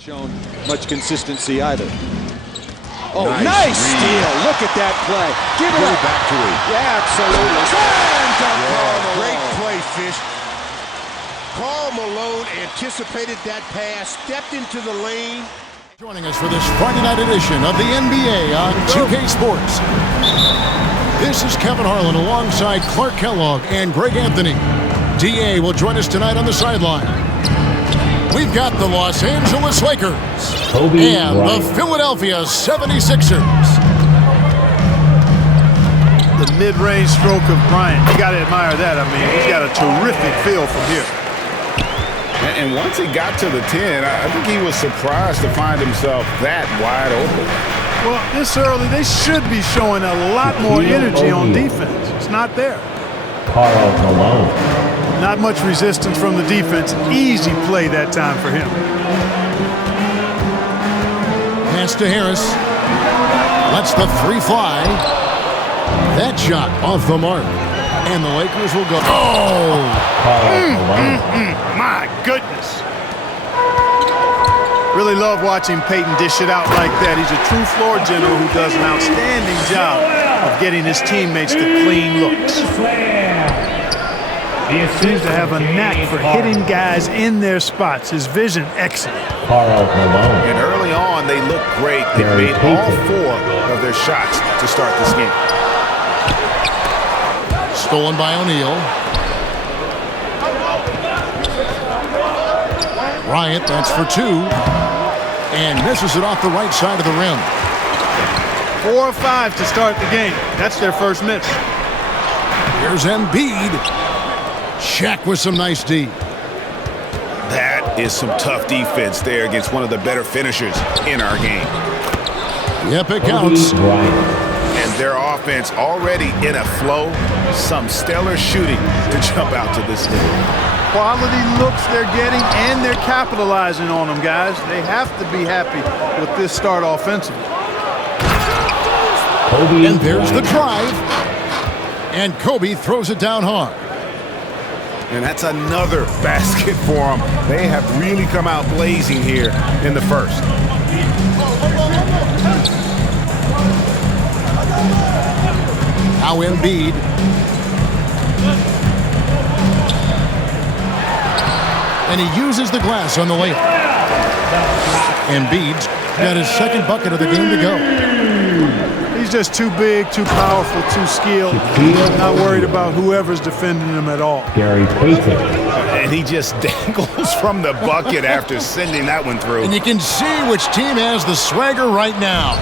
Shown much consistency either. Oh, nice steal. Look at that play. Give it up. Back to it. Yeah, absolutely. Great play, Fish. Karl Malone anticipated that pass, stepped into the lane. Joining us for this Friday night edition of the NBA on 2K Sports. This is Kevin Harlan alongside Clark Kellogg and Greg Anthony. DA will join us tonight on the sideline. We've got the Los Angeles Lakers and the Philadelphia 76ers. The mid-range stroke of Bryant. You got to admire that. I mean, he's got a terrific feel from here. And once he got to the 10, I think he was surprised to find himself that wide open. Well, this early, they should be showing a lot more energy on defense. It's not there. Karl Malone. Not much resistance from the defense. Easy play that time for him. Pass to Harris. Lets the three fly. That shot off the mark. And the Lakers will go. Oh! My goodness. Really love watching Peyton dish it out like that. He's a true floor general who does an outstanding job of getting his teammates to clean looks. He seems to have a knack for hitting guys in their spots. His vision, excellent. Karl Malone. And early on, they looked great. They made all 4 of their shots to start this game. Stolen by O'Neal. Bryant, that's for 2. And misses it off the right side of the rim. 4 or 5 to start the game. That's their first miss. Here's Embiid. Shaq with some nice D. That is some tough defense there against one of the better finishers in our game. Yep, it counts. And their offense already in a flow. Some stellar shooting to jump out to this league. Quality looks they're getting, and they're capitalizing on them, guys. They have to be happy with this start offensively. And there's the drive. And Kobe throws it down hard. And that's another basket for them. They have really come out blazing here in the first. Now Embiid. And he uses the glass on the layup. Embiid's got his second bucket of the game to go. He's just too big, too powerful, too skilled. Not worried about whoever's defending him at all. Gary Payton. And he just dangles from the bucket after sending that one through. And you can see which team has the swagger right now.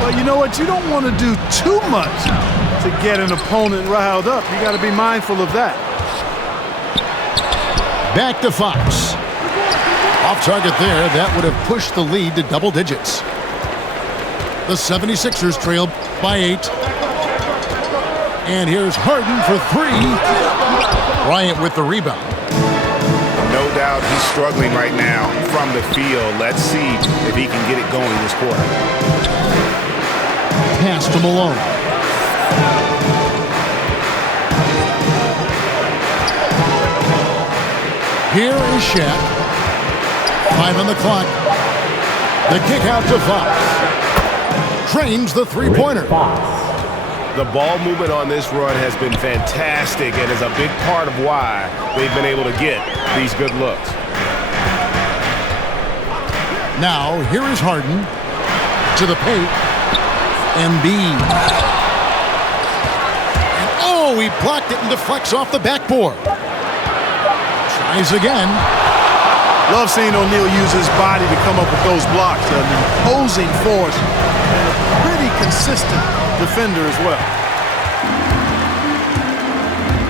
Well, you know what? You don't want to do too much to get an opponent riled up. You got to be mindful of that. Back to Fox. Off target there. That would have pushed the lead to double digits. The 76ers trail by 8. And here's Harden for 3. Bryant with the rebound. No doubt he's struggling right now from the field. Let's see if he can get it going this quarter. Pass to Malone. Here is Shaq. 5 on the clock. The kick out to Fox. Trains the three-pointer. The ball movement on this run has been fantastic and is a big part of why they've been able to get these good looks. Now, here is Harden to the paint. Embiid. And oh, he blocked it and deflects off the backboard. Tries again. Love seeing O'Neal use his body to come up with those blocks. An imposing force and a pretty consistent defender as well.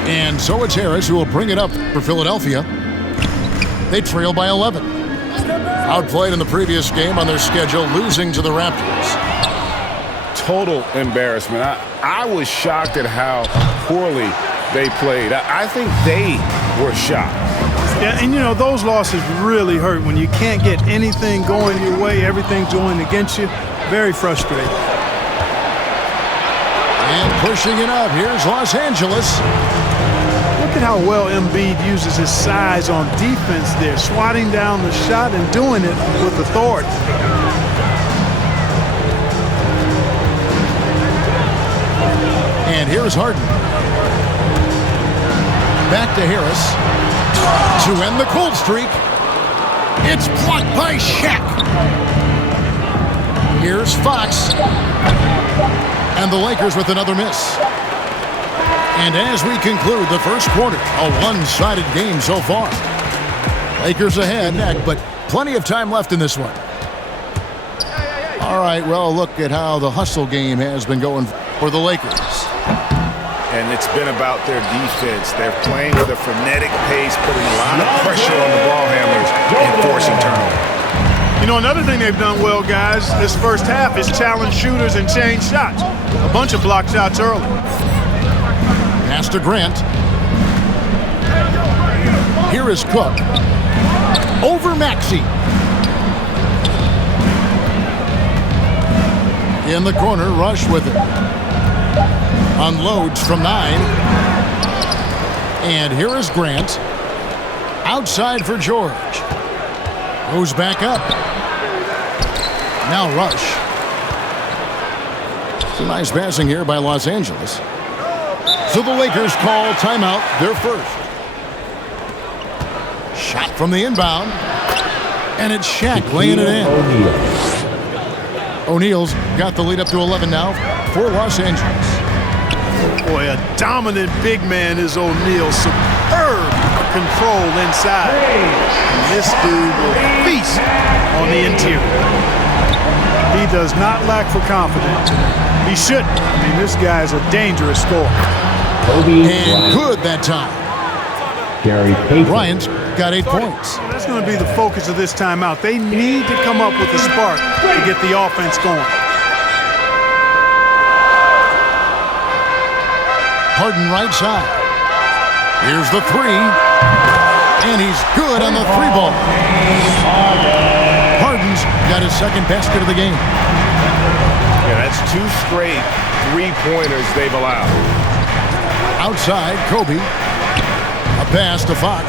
And so it's Harris who will bring it up for Philadelphia. They trail by 11. Outplayed in the previous game on their schedule, losing to the Raptors. Total embarrassment. I was shocked at how poorly they played. I think they were shocked. Yeah, and you know, those losses really hurt when you can't get anything going your way, everything's going against you. Very frustrating. And pushing it up, here's Los Angeles. look at how well Embiid uses his size on defense there, swatting down the shot and doing it with authority. And here's Harden. Back to Harris to end the cold streak. It's blocked by Shaq. Here's Fox. And the Lakers with another miss. And as we conclude the first quarter, a one-sided game so far. Lakers ahead, but plenty of time left in this one. All right, well, look at how the hustle game has been going for the Lakers. And it's been about their defense. They're playing with a frenetic pace, putting a lot of pressure on the ball handlers and forcing turnovers. You know, another thing they've done well, guys, this first half is challenge shooters and change shots. A bunch of block shots early. Pass to Grant. Here is Cook. Over Maxey. In the corner, Rush with it. Unloads from 9. And here is Grant. Outside for George. Goes back up. Now Rush. Some nice passing here by Los Angeles. So the Lakers call timeout, their first. Shot from the inbound. And it's Shaq laying it in. O'Neal's got the lead up to 11 now for Los Angeles. Boy, a dominant big man is O'Neal. Superb control inside. And this dude will feast on the interior. He does not lack for confidence. He shouldn't. I mean, this guy is a dangerous scorer. And good that time. Gary Payton. Bryant's got 8 points. That's going to be the focus of this timeout. They need to come up with a spark to get the offense going. Harden right side. Here's the 3. And he's good on the 3-ball. Harden's got his second basket of the game. Yeah, that's 2 straight 3-pointers they've allowed. Outside, Kobe. A pass to Fox.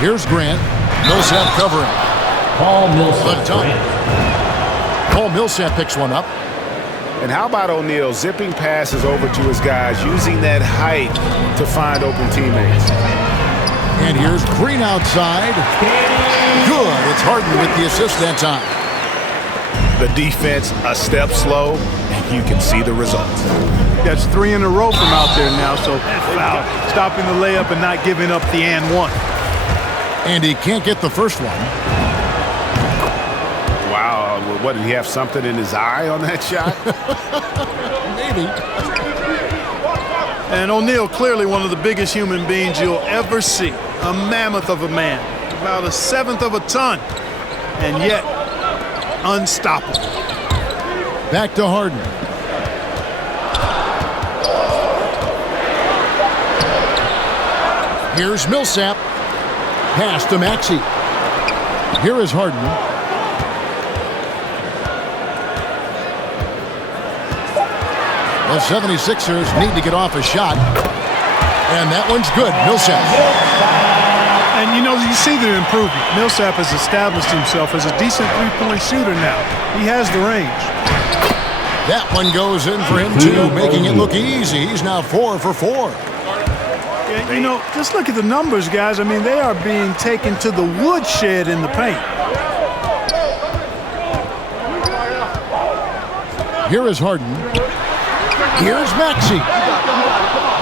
Here's Grant. Millsap covering. Paul Millsap. Paul Millsap picks one up. And how about O'Neal zipping passes over to his guys, using that height to find open teammates. And here's Green outside. Good. It's Harden with the assist that time. The defense a step slow, and you can see the results. That's 3 in a row from out there now, so foul. Stopping the layup and not giving up the and one. And he can't get the first one. Wow, what, did he have something in his eye on that shot? Maybe. And O'Neal, clearly one of the biggest human beings you'll ever see. A mammoth of a man. About 1/7 of a ton. And yet, unstoppable. Back to Harden. Here's Millsap. Pass to Maxey. Here is Harden. The 76ers need to get off a shot. And that one's good. Millsap. And, you know, you see the improvement. Millsap has established himself as a decent three-point shooter now. He has the range. That one goes in for him, too, making it look easy. He's now 4 for 4. Yeah, you know, just look at the numbers, guys. I mean, they are being taken to the woodshed in the paint. Here is Harden. Here's Maxey.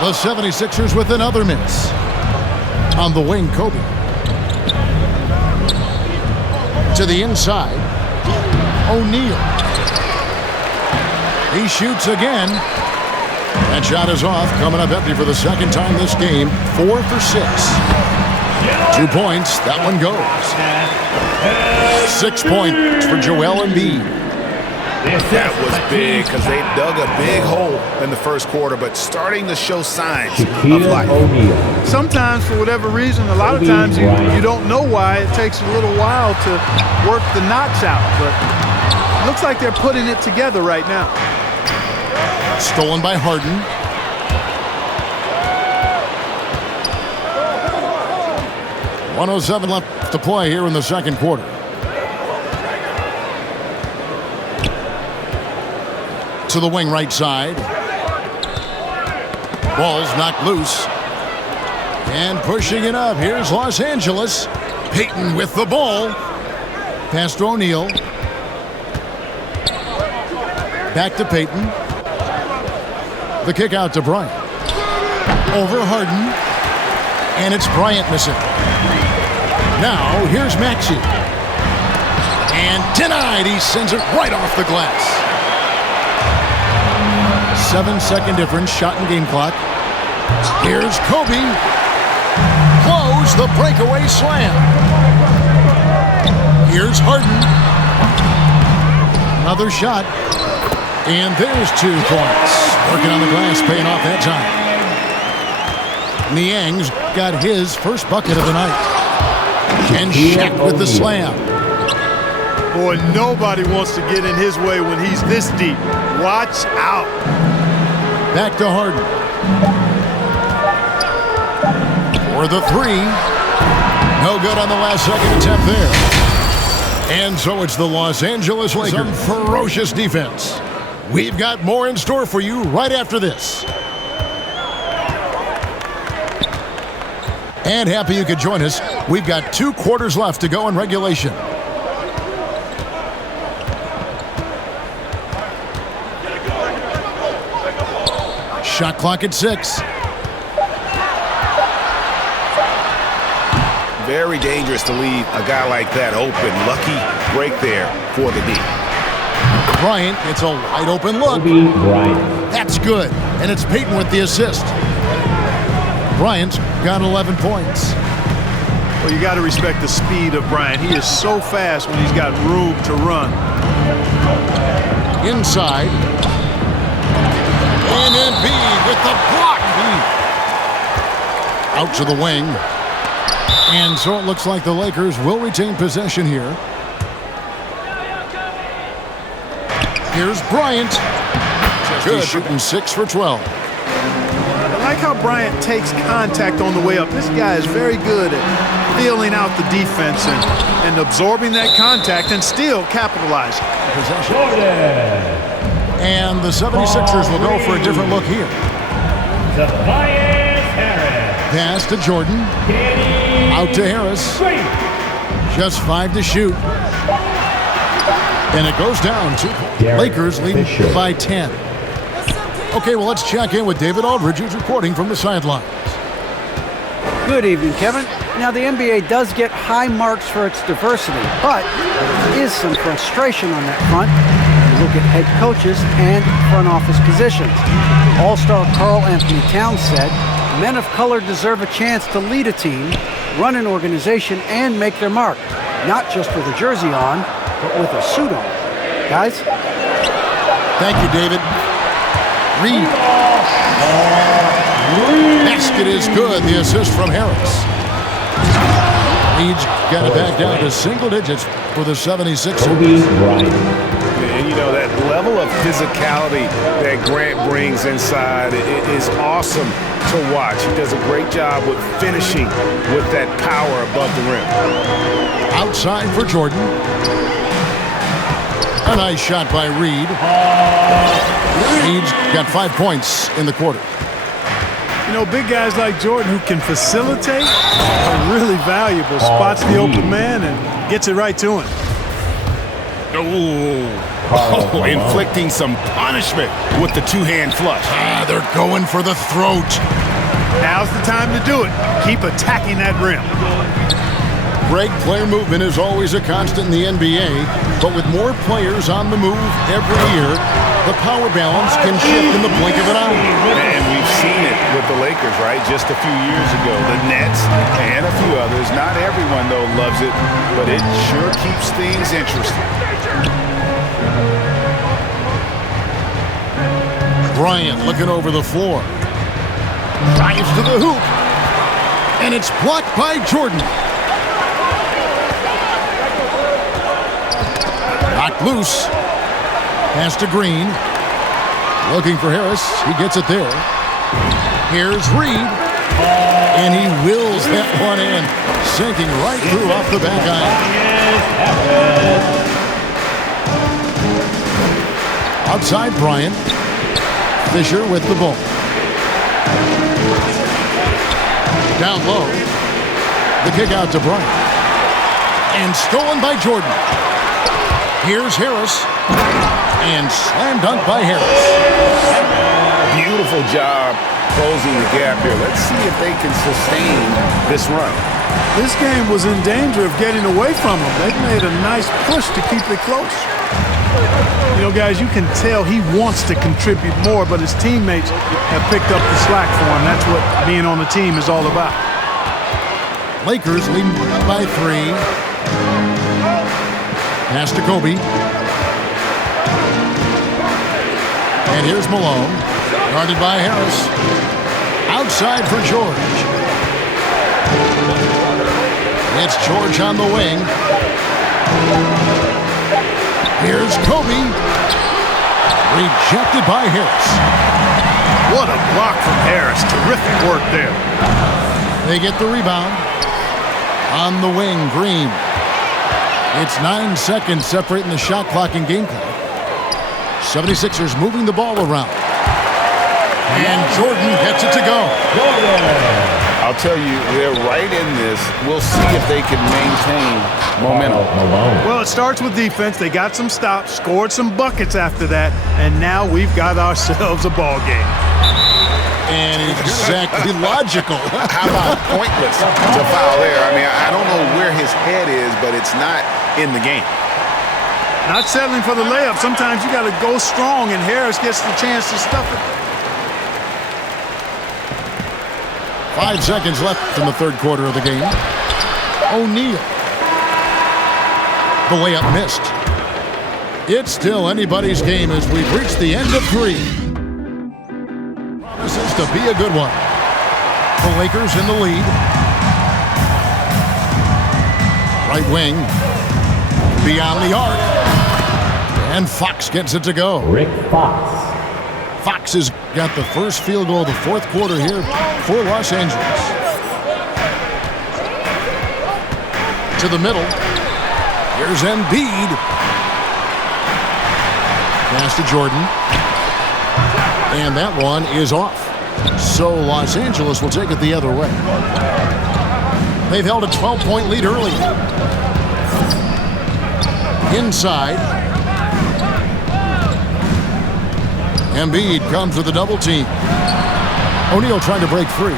The 76ers with another miss. On the wing, Kobe. To the inside. O'Neal. He shoots again. That shot is off, coming up empty for the second time this game. 4 for 6. 2 points, that one goes. 6 points for Joel Embiid. That was big because they dug a big hole in the first quarter, but starting to show signs of life. Sometimes, for whatever reason, a lot of times you don't know why. It takes a little while to work the knots out, but it looks like they're putting it together right now. Stolen by Harden. 1:07 left to play here in the second quarter. To the wing right side. Ball's knocked loose. And pushing it up. Here's Los Angeles. Payton with the ball. Pass to O'Neal. Back to Payton. The kick out to Bryant. Over Harden. And it's Bryant missing. Now, here's Maxey. And denied. He sends it right off the glass. 7-second difference. Shot and game clock. Here's Kobe. Close the breakaway slam. Here's Harden. Another shot. And there's 2 points. Working on the glass, paying off that time. Niang's got his first bucket of the night. And Shaq with the slam. Boy, nobody wants to get in his way when he's this deep. Watch out. Back to Harden. For the 3. No good on the last second attempt there. And so it's the Los Angeles Lakers. Some ferocious defense. We've got more in store for you right after this. And happy you could join us. We've got 2 quarters left to go in regulation. Shot clock at 6. Very dangerous to leave a guy like that open. Lucky break there for the D. Bryant gets a wide open look. That's good. And it's Payton with the assist. Bryant's got 11 points. Well, you got to respect the speed of Bryant. He is so fast when he's got room to run. Inside. And Embiid with the block. Out to the wing. And so it looks like the Lakers will retain possession here. Here's Bryant. Good. Shooting 6 for 12. I like how Bryant takes contact on the way up. This guy is very good at feeling out the defense and absorbing that contact and still capitalizing. Possession. And the 76ers will go for a different look here. Pass to Jordan. Out to Harris. Just 5 to shoot. And it goes down to Lakers leading by 10. Okay, well, let's check in with David Aldridge, who's reporting from the sidelines. Good evening, Kevin. Now, the NBA does get high marks for its diversity, but there is some frustration on that front. You look at head coaches and front office positions. All-star Karl Anthony Towns said, men of color deserve a chance to lead a team, run an organization, and make their mark, not just with a jersey on, but with a suit on. Guys? Thank you, David. Reed. Basket is good. The assist from Harris. Reed's got it back down to single digits for the 76ers. And you know, that level of physicality that Grant brings inside is awesome to watch. He does a great job with finishing with that power above the rim. Outside for Jordan. A nice shot by Reed. Reed's got 5 points in the quarter. You know, big guys like Jordan who can facilitate are really valuable. Spots the open man and gets it right to him. Oh, inflicting some punishment with the 2-hand flush. They're going for the throat. Now's the time to do it. Keep attacking that rim. Greg, player movement is always a constant in the NBA, but with more players on the move every year, the power balance can shift in the blink of an eye. And we've seen it with the Lakers, right? Just a few years ago. The Nets and a few others. Not everyone, though, loves it, but it sure keeps things interesting. Bryant looking over the floor. Drives to the hoop. And it's blocked by Jordan. Knocked loose. Pass to Green. Looking for Harris. He gets it there. Here's Reed. And he wills that one in, sinking right through off the back iron. Outside Bryant. Fisher with the ball. Down low. The kick out to Bryant. And stolen by Jordan. Here's Harris. And slam dunk by Harris. Beautiful job closing the gap here. Let's see if they can sustain this run. This game was in danger of getting away from them. They made a nice push to keep it close. You know, guys, you can tell he wants to contribute more, but his teammates have picked up the slack for him. That's what being on the team is all about. Lakers leading by 3. Pass to Kobe. And here's Malone. Guarded by Harris. Outside for George. It's George on the wing. Here's Kobe. Rejected by Harris. What a block from Harris. Terrific work there. They get the rebound. On the wing, Green. It's 9 seconds separating the shot clock and game clock. 76ers moving the ball around. And Jordan gets it to go. I'll tell you, they're right in this. We'll see if they can maintain momentum. Well, it starts with defense. They got some stops, scored some buckets after that, and now we've got ourselves a ball game. And exactly logical. How about pointless to foul there? I mean, I don't know where his head is, but it's not in the game. Not settling for the layup. Sometimes you got to go strong, and Harris gets the chance to stuff it. 5 seconds left in the third quarter of the game. O'Neal. The layup missed. It's still anybody's game as we've reached the end of 3. Promises to be a good one. The Lakers in the lead. Right wing. Beyond the arc. And Fox gets it to go. Rick Fox. Fox has got the first field goal of the fourth quarter here for Los Angeles. To the middle. Here's Embiid. Pass to Jordan. And that one is off. So Los Angeles will take it the other way. They've held a 12-point lead early. Inside. Embiid comes with a double team. O'Neal trying to break free.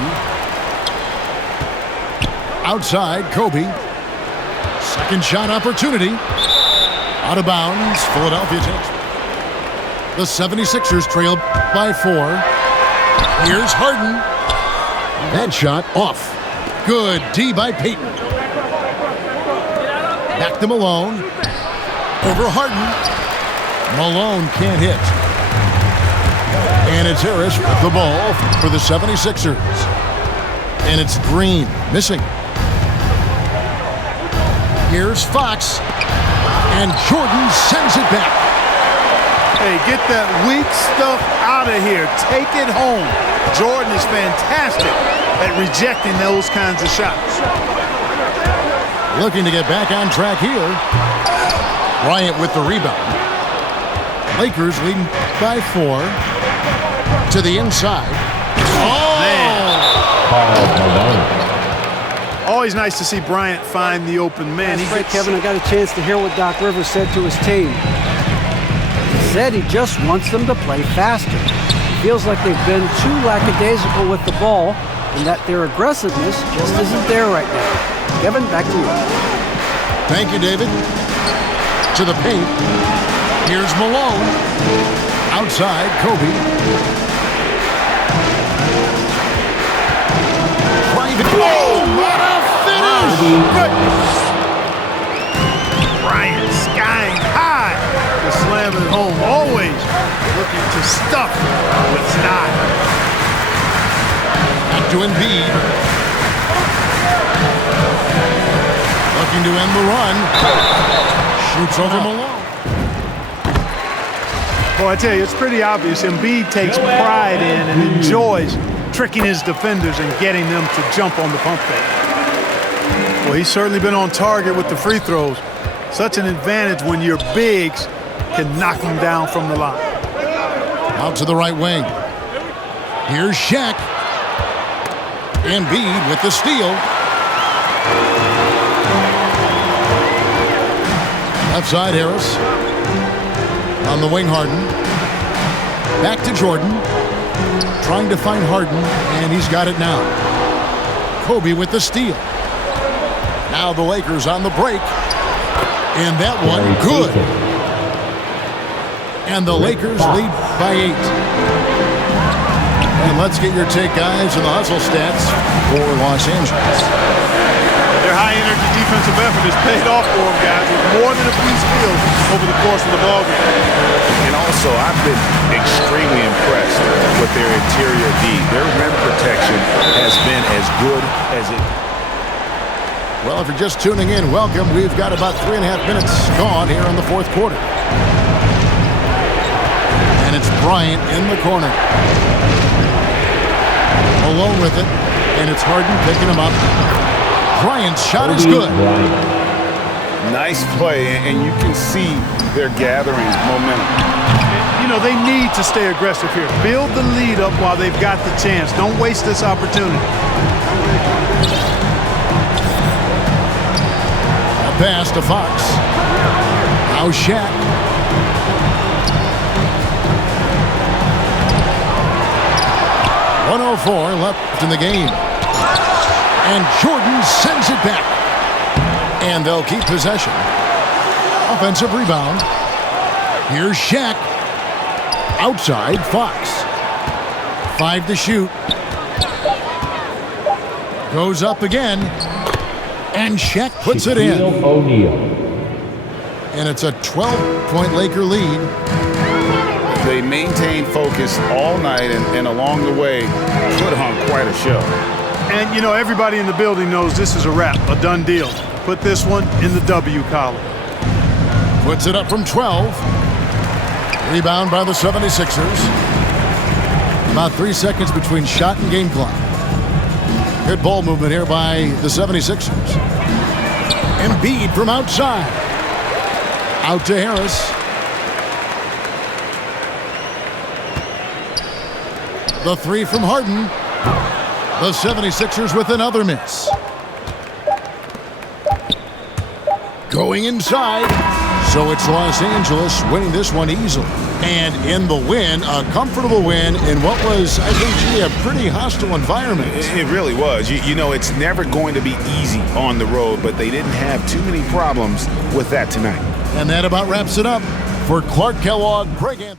Outside, Kobe. Second shot opportunity. Out of bounds. Philadelphia takes. The 76ers trail by 4. Here's Harden. That shot off. Good D by Payton. Back to Malone. Over Harden. Malone can't hit. And it's Harris with the ball for the 76ers. And it's Green missing. Here's Fox. And Jordan sends it back. Hey, get that weak stuff out of here. Take it home. Jordan is fantastic at rejecting those kinds of shots. Looking to get back on track here. Bryant with the rebound. Lakers leading by 4. To the inside. Oh! Man. Always nice to see Bryant find the open man. That's right, Kevin. I got a chance to hear what Doc Rivers said to his team. He said he just wants them to play faster. He feels like they've been too lackadaisical with the ball and that their aggressiveness just isn't there right now. Kevin, back to you. Thank you, David. To the paint. Here's Malone. Outside, Kobe. Oh, what a finish! Bryant skying high to slam it home. Always looking to stuff what's not. Back to Embiid. Looking to end the run. Shoots over Malone. Boy, I tell you, it's pretty obvious. Embiid takes pride in and enjoys tricking his defenders and getting them to jump on the pump fake. Well, he's certainly been on target with the free throws. Such an advantage when your bigs can knock them down from the line. Out to the right wing. Here's Shaq. Embiid with the steal. Left side, Harris. On the wing, Harden. Back to Jordan. Trying to find Harden, and he's got it now. Kobe with the steal. Now the Lakers on the break. And that one, good. And the Lakers lead by 8. And let's get your take, guys, on the hustle stats for Los Angeles. Their high-energy defensive effort has paid off for them, guys, with more than a few steals over the course of the ballgame. And also, I've been extremely impressed with their interior D. Their rim protection has been as good as it. Well, if you're just tuning in, welcome. We've got about 3.5 minutes gone here in the fourth quarter. And it's Bryant in the corner. Alone with it, and it's Harden picking him up. Bryant's shot is good. Nice play, and you can see they're gathering momentum. You know, they need to stay aggressive here. Build the lead up while they've got the chance. Don't waste this opportunity. Pass to Fox. Now Shaq. .104 left in the game. And Jordan sends it back. And they'll keep possession. Offensive rebound. Here's Shaq. Outside, Fox. 5 to shoot. Goes up again. And Shaq puts it in. And it's a 12-point Laker lead. They maintained focus all night and along the way put on quite a show. And, you know, everybody in the building knows this is a wrap, a done deal. Put this one in the W column. Puts it up from 12. Rebound by the 76ers. About 3 seconds between shot and game clock. Good ball movement here by the 76ers. Embiid from outside. Out to Harris. The 3 from Harden. The 76ers with another miss. Going inside. So it's Los Angeles winning this one easily. And in the win, a comfortable win in what was, I think, a pretty hostile environment. It really was. You know, it's never going to be easy on the road, but they didn't have too many problems with that tonight. And that about wraps it up for Clark Kellogg, Greg Anthony.